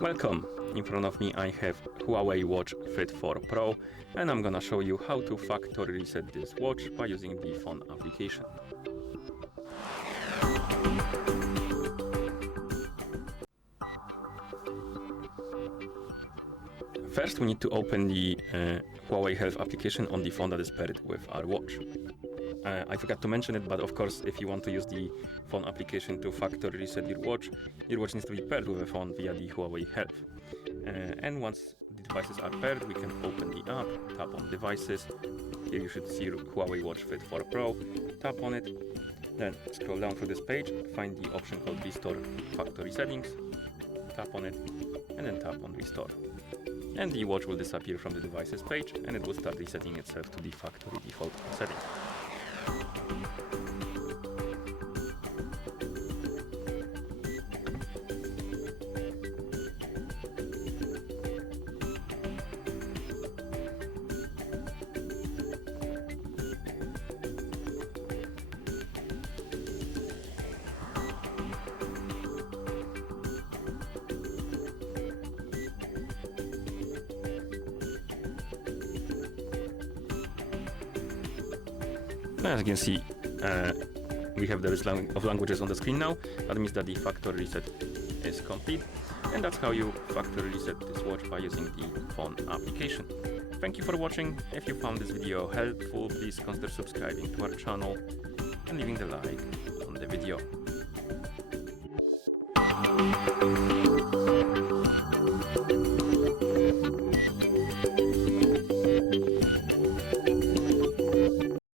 Welcome! In front of me I have HUAWEI Watch Fit 4 Pro, and I'm gonna show you how to factory reset this watch by using the phone application. First we need to open the HUAWEI Health application on the phone that is paired with our watch. I forgot to mention it, but of course if you want to use the phone application to factory reset your watch needs to be paired with a phone via the HUAWEI Health. And once the devices are paired, we can open the app, tap on devices. Here you should see HUAWEI Watch Fit 4 Pro, tap on it, then scroll down through this page, find the option called Restore Factory Settings, tap on it, and then tap on Restore. And the watch will disappear from the devices page and it will start resetting itself to the factory default setting. As you can see, we have the list of languages on the screen now. That means that the factory reset is complete, and that's how you factory reset this watch by using the phone application. Thank you for watching. If you found this video helpful, please consider subscribing to our channel and leaving the like on the video.